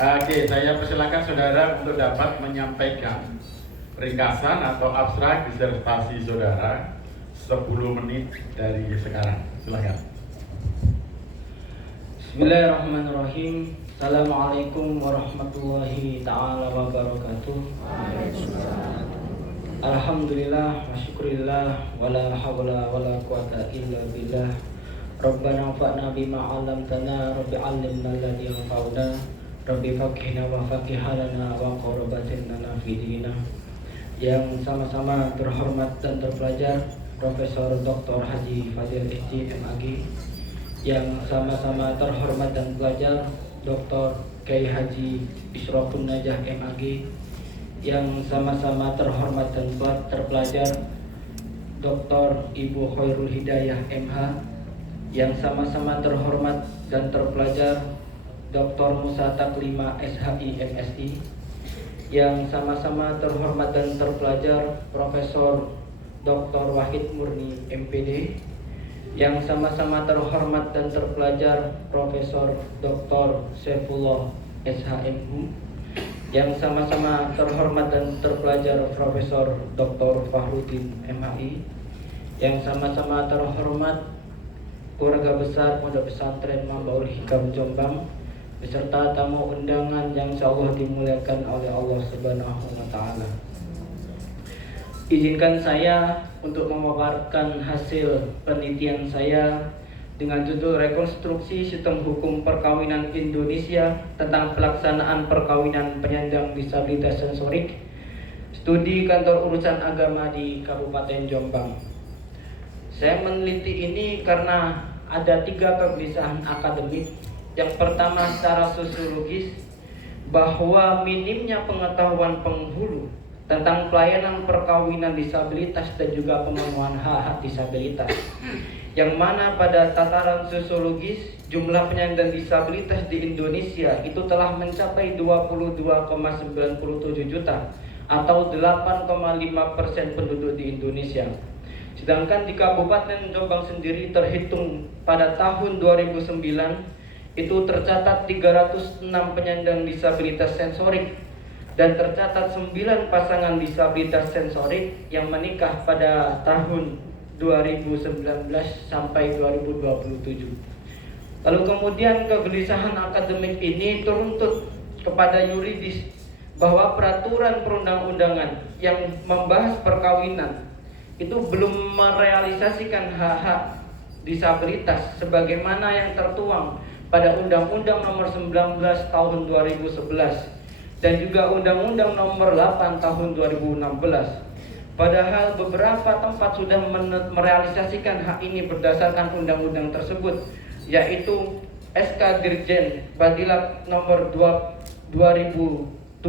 Oke, saya persilakan saudara untuk dapat menyampaikan ringkasan atau abstrak disertasi saudara 10 menit dari sekarang. Silakan. Bismillahirrahmanirrahim. Assalamualaikum warahmatullahi ta'ala wabarakatuh. Alhamdulillah wa syukurillah wala hawla wala quwata illa billah. Rabbana fa'na bima 'allamtana, rabbi 'allimna alladhi yanfa'una, rabbi faqihna wa faqihalana wa qurbatin lana fi dinina. Yang sama-sama terhormat dan terpelajar Profesor Dr. Haji Fadil SJMAG, yang sama-sama terhormat dan pelajar Dr. Kiai Haji Isrofun Najah MAG, yang sama-sama terhormat dan terpelajar Dr. Ibu Khairul Hidayah MH, yang sama-sama terhormat dan terpelajar Dr. Musa Taklima SHI MSI, yang sama-sama terhormat dan terpelajar Profesor Dr. Wahid Murni MPD, yang sama-sama terhormat dan terpelajar Profesor Dr. Saifullah SHMU, yang sama-sama terhormat dan terpelajar Profesor Dr. Fahrudin MHI, yang sama-sama terhormat keluarga besar Pondok Pesantren Mambaul Hikam Jombang, beserta tamu undangan yang insyaallah dimuliakan oleh Allah Subhanahu wa taala. Izinkan saya untuk memaparkan hasil penelitian saya dengan judul Rekonstruksi Sistem Hukum Perkawinan Indonesia tentang Pelaksanaan Perkawinan Penyandang Disabilitas Sensorik, Studi Kantor Urusan Agama di Kabupaten Jombang. Saya meneliti ini karena ada 3 kegelisahan akademik. Yang pertama, secara sosiologis, bahwa minimnya pengetahuan penghulu tentang pelayanan perkawinan disabilitas dan juga pemenuhan hak-hak disabilitas, yang mana pada tataran sosiologis jumlah penyandang disabilitas di Indonesia itu telah mencapai 22,97 juta atau 8,5% penduduk di Indonesia. Sedangkan di Kabupaten Jombang sendiri terhitung pada tahun 2009 itu tercatat 306 penyandang disabilitas sensorik dan tercatat 9 pasangan disabilitas sensorik yang menikah pada tahun 2019 sampai 2027. Lalu kemudian kegelisahan akademik ini teruntut kepada yuridis bahwa peraturan perundang-undangan yang membahas perkawinan itu belum merealisasikan hak-hak disabilitas sebagaimana yang tertuang pada Undang-Undang Nomor 19 Tahun 2011 dan juga Undang-Undang Nomor 8 Tahun 2016. Padahal beberapa tempat sudah merealisasikan hak ini berdasarkan undang-undang tersebut, yaitu SK Dirjen Badilak Nomor 2078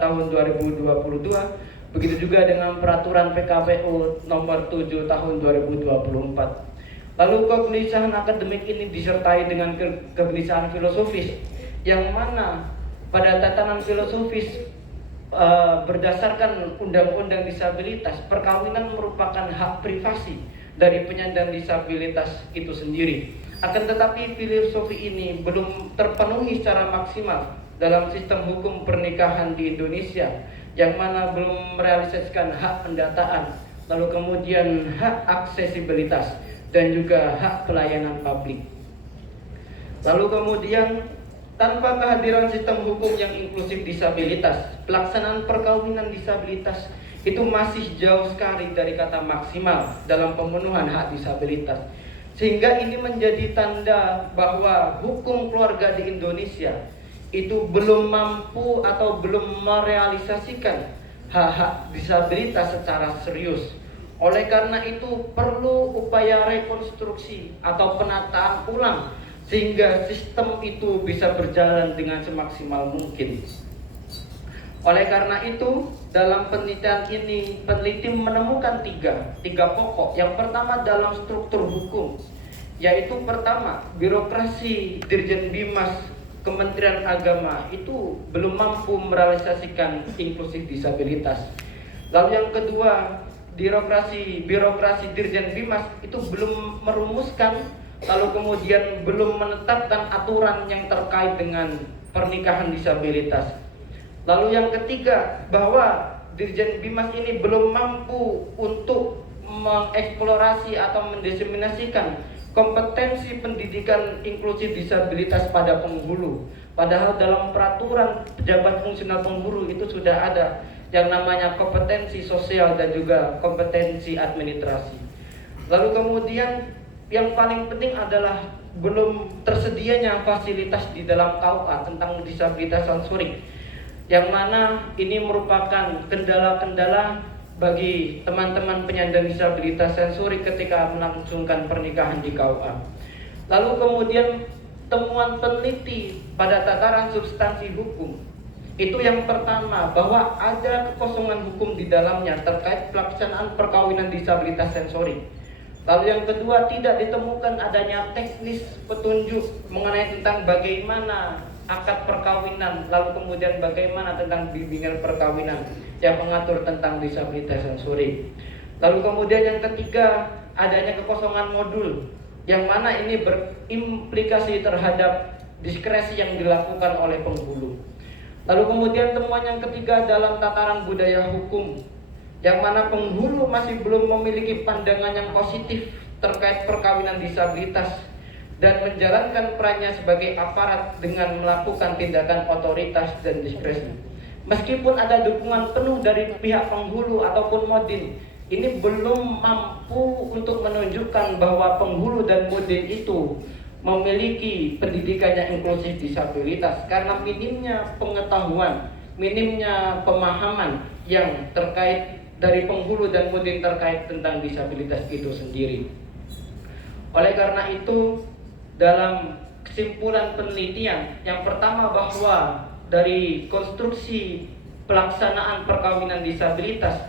Tahun 2022, begitu juga dengan Peraturan PKPU Nomor 7 Tahun 2024. Lalu kegelisahan akademik ini disertai dengan kegelisahan filosofis, yang mana pada tatanan filosofis berdasarkan undang-undang disabilitas, perkawinan merupakan hak privasi dari penyandang disabilitas itu sendiri. Akan tetapi filosofi ini belum terpenuhi secara maksimal dalam sistem hukum pernikahan di Indonesia, yang mana belum merealisasikan hak pendataan, lalu kemudian hak aksesibilitas dan juga hak pelayanan publik. Lalu kemudian tanpa kehadiran sistem hukum yang inklusif disabilitas, pelaksanaan perkawinan disabilitas itu masih jauh sekali dari kata maksimal dalam pemenuhan hak disabilitas. Sehingga ini menjadi tanda bahwa hukum keluarga di Indonesia itu belum mampu atau belum merealisasikan hak-hak disabilitas secara serius. Oleh karena itu perlu upaya rekonstruksi atau penataan ulang sehingga sistem itu bisa berjalan dengan semaksimal mungkin. Oleh karena itu, dalam penelitian ini peneliti menemukan tiga pokok. Yang pertama dalam struktur hukum, yaitu pertama, birokrasi Dirjen Bimas Kementerian Agama itu belum mampu merealisasikan inklusif disabilitas. Lalu yang kedua, birokrasi Dirjen Bimas itu belum merumuskan lalu kemudian belum menetapkan aturan yang terkait dengan pernikahan disabilitas. Lalu yang ketiga, bahwa Dirjen Bimas ini belum mampu untuk mengeksplorasi atau mendiseminasikan kompetensi pendidikan inklusif disabilitas pada penghulu. Padahal dalam peraturan pejabat fungsional penghulu itu sudah ada yang namanya kompetensi sosial dan juga kompetensi administrasi. Lalu kemudian yang paling penting adalah belum tersedianya fasilitas di dalam KUA tentang disabilitas sensorik, yang mana ini merupakan kendala-kendala bagi teman-teman penyandang disabilitas sensorik ketika melangsungkan pernikahan di KUA. Lalu kemudian temuan peneliti pada tataran substansi hukum, itu yang pertama, bahwa ada kekosongan hukum di dalamnya terkait pelaksanaan perkawinan disabilitas sensorik. Lalu yang kedua, tidak ditemukan adanya teknis petunjuk mengenai tentang bagaimana akad perkawinan, lalu kemudian bagaimana tentang bimbingan perkawinan yang mengatur tentang disabilitas sensorik. Lalu kemudian yang ketiga, adanya kekosongan modul, yang mana ini berimplikasi terhadap diskresi yang dilakukan oleh penghulu. Lalu kemudian temuan yang ketiga dalam tataran budaya hukum, yang mana penghulu masih belum memiliki pandangan yang positif terkait perkawinan disabilitas dan menjalankan perannya sebagai aparat dengan melakukan tindakan otoritas dan diskresi. Meskipun ada dukungan penuh dari pihak penghulu ataupun modin, ini belum mampu untuk menunjukkan bahwa penghulu dan modin itu memiliki pendidikan yang inklusif disabilitas karena minimnya pengetahuan, minimnya pemahaman yang terkait dari penghulu dan modin terkait tentang disabilitas itu sendiri. Oleh karena itu, dalam kesimpulan penelitian, yang pertama bahwa dari konstruksi pelaksanaan perkawinan disabilitas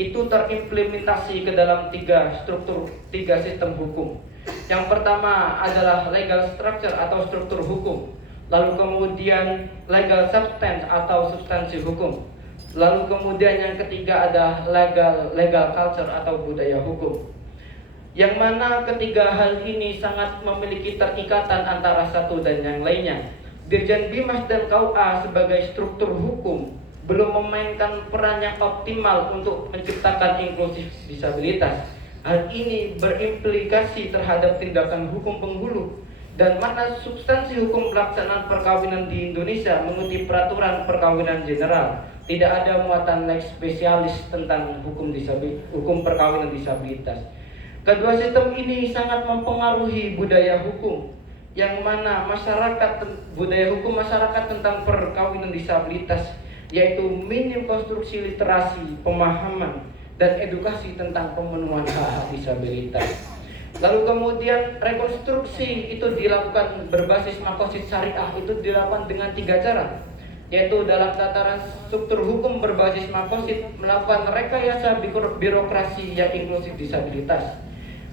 itu terimplementasi ke dalam tiga sistem hukum. Yang pertama adalah legal structure atau struktur hukum, lalu kemudian legal substance atau substansi hukum, lalu kemudian yang ketiga ada legal culture atau budaya hukum. Yang mana ketiga hal ini sangat memiliki terikatan antara satu dan yang lainnya. Dirjen Bimas dan KUA sebagai struktur hukum belum memainkan peran yang optimal untuk menciptakan inklusif disabilitas. Hal ini berimplikasi terhadap tindakan hukum penghulu, dan mana substansi hukum pelaksanaan perkawinan di Indonesia mengutip peraturan perkawinan general, tidak ada muatan lex spesialis tentang hukum perkawinan disabilitas. Kedua sistem ini sangat mempengaruhi budaya hukum, yang mana budaya hukum masyarakat tentang perkawinan disabilitas, yaitu minim konstruksi literasi, pemahaman, dan edukasi tentang pemenuhan hak-hak disabilitas. Lalu kemudian rekonstruksi itu dilakukan berbasis makosid syariah, itu dilakukan dengan 3 cara, yaitu dalam tataran struktur hukum berbasis makosid melakukan rekayasa birokrasi yang inklusif disabilitas.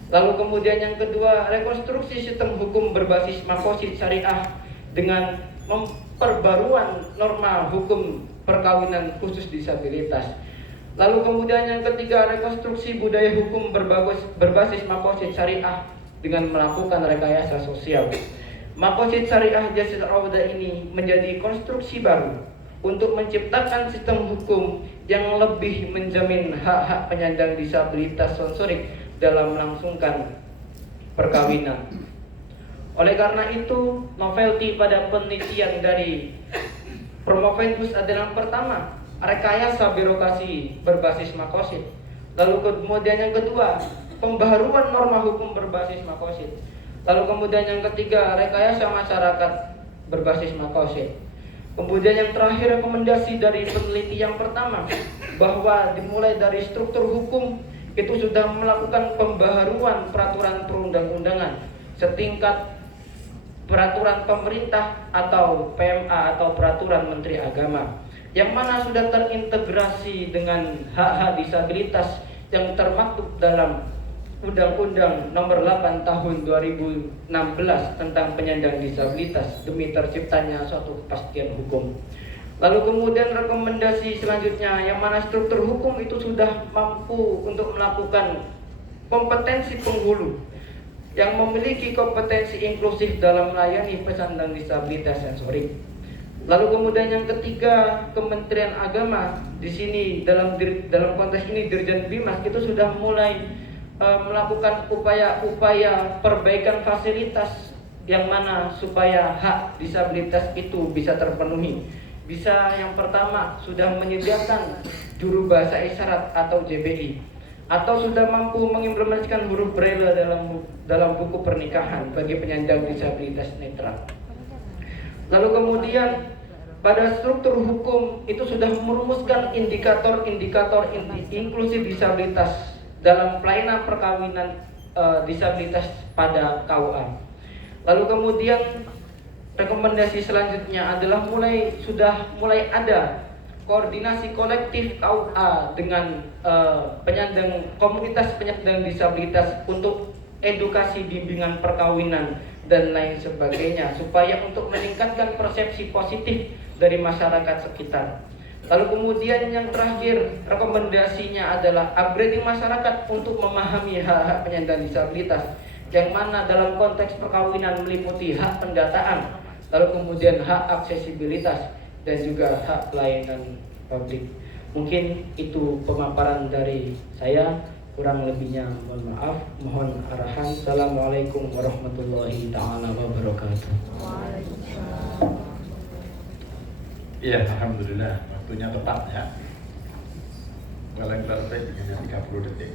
Lalu kemudian yang kedua, rekonstruksi sistem hukum berbasis makosid syariah dengan memperbaruan norma hukum perkawinan khusus disabilitas. Lalu kemudian yang ketiga, rekonstruksi budaya hukum berbasis makosid syariah dengan melakukan rekayasa sosial. Makosid syariah Jazil Auda ini menjadi konstruksi baru untuk menciptakan sistem hukum yang lebih menjamin hak-hak penyandang disabilitas sensorik dalam melangsungkan perkawinan. Oleh karena itu, novelty pada penelitian dari Promoventus adalah yang pertama, rekayasa birokrasi berbasis makosid. Lalu kemudian yang kedua, pembaharuan norma hukum berbasis makosid. Lalu kemudian yang ketiga, rekayasa masyarakat berbasis makosid. Kemudian yang terakhir, rekomendasi dari peneliti yang pertama, bahwa dimulai dari struktur hukum itu sudah melakukan pembaharuan peraturan perundang-undangan setingkat peraturan pemerintah atau PMA atau peraturan Menteri Agama, yang mana sudah terintegrasi dengan hak-hak disabilitas yang termaktub dalam Undang-Undang Nomor 8 Tahun 2016 tentang penyandang disabilitas demi terciptanya suatu kepastian hukum. Lalu kemudian rekomendasi selanjutnya, yang mana struktur hukum itu sudah mampu untuk melakukan kompetensi penghulu yang memiliki kompetensi inklusif dalam melayani penyandang disabilitas sensorik. Lalu kemudian yang ketiga, Kementerian Agama di sini dalam konteks ini Dirjen Bimas itu sudah mulai melakukan upaya-upaya perbaikan fasilitas yang mana supaya hak disabilitas itu bisa terpenuhi. Bisa yang pertama sudah menyediakan juru bahasa isyarat atau JBI, atau sudah mampu mengimplementasikan huruf braille dalam buku pernikahan bagi penyandang disabilitas netra. Lalu kemudian pada struktur hukum itu sudah merumuskan indikator-indikator inklusif disabilitas dalam pelayanan perkawinan disabilitas pada KUA. Lalu kemudian rekomendasi selanjutnya adalah sudah mulai ada koordinasi kolektif KUA dengan komunitas penyandang disabilitas untuk edukasi bimbingan perkawinan dan lain sebagainya, supaya untuk meningkatkan persepsi positif dari masyarakat sekitar. Lalu kemudian yang terakhir, rekomendasinya adalah upgrading masyarakat untuk memahami hak-hak penyandang disabilitas, yang mana dalam konteks perkawinan meliputi hak pendataan, lalu kemudian hak aksesibilitas, dan juga hak pelayanan publik. Mungkin itu pemaparan dari saya, kurang lebihnya mohon maaf, mohon arahan. Assalamualaikum warahmatullahi taala wabarakatuh. Iya, alhamdulillah waktunya tepat ya. Paling perfect hanya 30 detik.